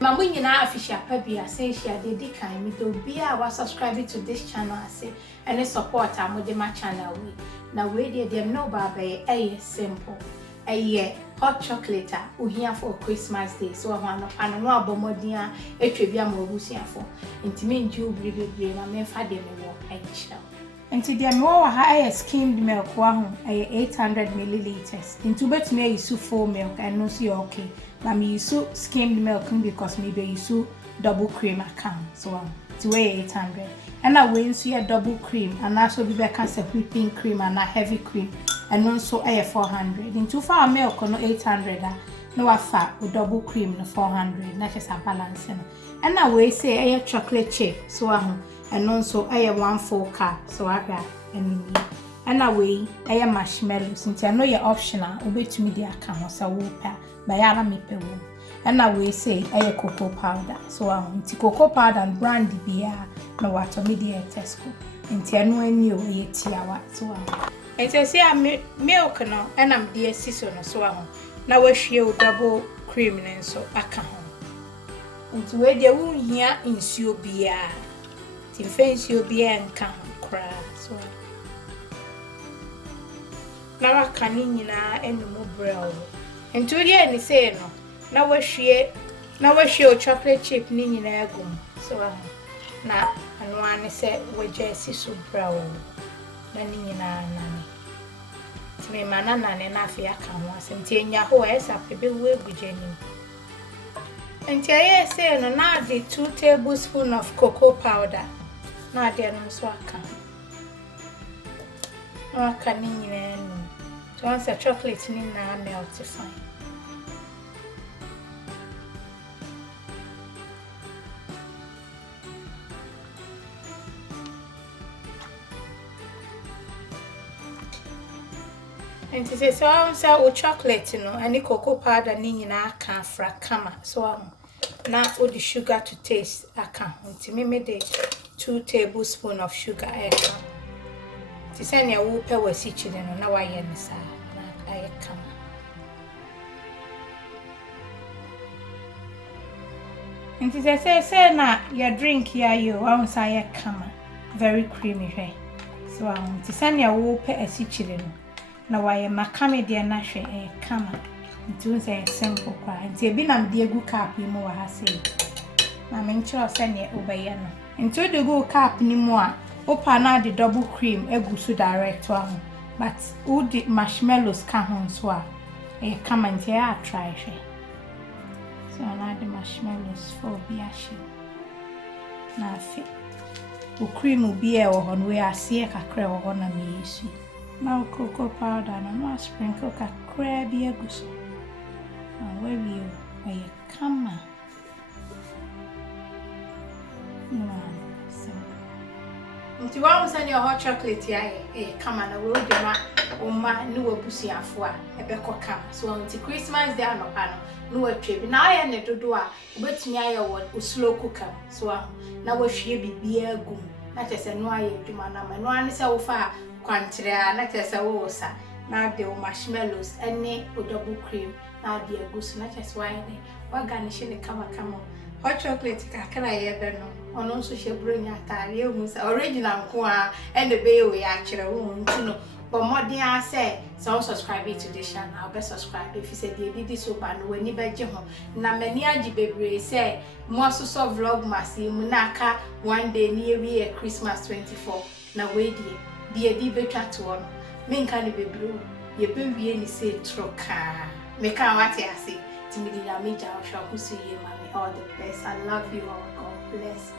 Mamu na official pabi ase share dey kan mi do bia wa subscribe to this channel ase and support amode ma channel we. Na we dey dem no ba be simple. Hot chocolate uhia for Christmas day. So ano no abomodin a etwe bia ma obusuafo. Ntimi nji obiri bebre na memfa dem wo chira. Nti dia me wo ha skimmed milk wa ho 800 milliliters. Nti betumi use full milk and no see okay. Na me use skimmed milk because me be use double cream account. So to weigh 800. And I we use double cream and also be can say whipping cream and a heavy cream. And also 400. Into for milk no 800 no afa with double cream no 400. Not just a balance. And I we say chocolate chip so and also 1 full cup so I got and away marshmallows since I know you're optional obey to me the account so whoop by ara me pe wo and away say cocoa powder so cocoa powder and brandy beer no water media Tesco into no any way tiawa so and say milk no and I'm dear sister no so now we share double cream and so account into where they won't hear in so beer fancy you be and come cry so now I can nyina enu brown and to the any say no now we share chocolate chip ni nyina agum so na anu ani say we just so brown na ni nyina nani timi manana ne na afia kan ho asenti enya ho esa pebe we gujeni and I say no na the 2 tablespoons of cocoa powder. Na dia no so aka. No aka ni nyina no. So once a chocolate ni na melt fine. And to say so once a chocolate no any cocoa powder ni nyina aka fra kama. So now all the sugar to taste aka. Unti me dey 2 tablespoons of sugar to send your whoop was eating on our yensa. I come. And to say, na your drink here, you won't say a come very creamy. So to send your whoop as eating. Now I am a comedy and nash a come. It say simple cry. And say, been am dear good cap, you more has said. Mamma, send you over. Into the go cap ni more. Open na the double cream egusu direct one. But all the marshmallows can on so come and here try she. So now the marshmallows for be a she. Na fi. O cream will be a on where I see a crack on a me sweet. Now cocoa powder and no sprinkle a crabby egusu. And where you come. Nti wa send your hot chocolate here come and we dey ma o ma ni wo busuafo a ebekọ so nti Christmas day anopa no watwe bi na aye ne dodo a obetumi aye wo slow cooker so na wo hwie bibia agum na tese no aye dwuma na ma no ane se wo fa kwantre a na tese wo wosa na de marshmallows ene o double cream na de agusu na tese wa ene wa garnish ne kama hot chocolate kakra ye be no ono so she bronya atare ehun sa original nko a and the be we akire wo ntino but modern a say so subscribe to this channel be subscribe if you say dey did so ba no wani ba je ho na mani agi bebre say mo so vlogmas mu na aka one day ni ewi e Christmas 24 na we die di betwa to no me nka ne bebre ye be wie ni say troka me ka wate ase timidi ya meja osha kusu ye mami all the best. I love you all. God bless.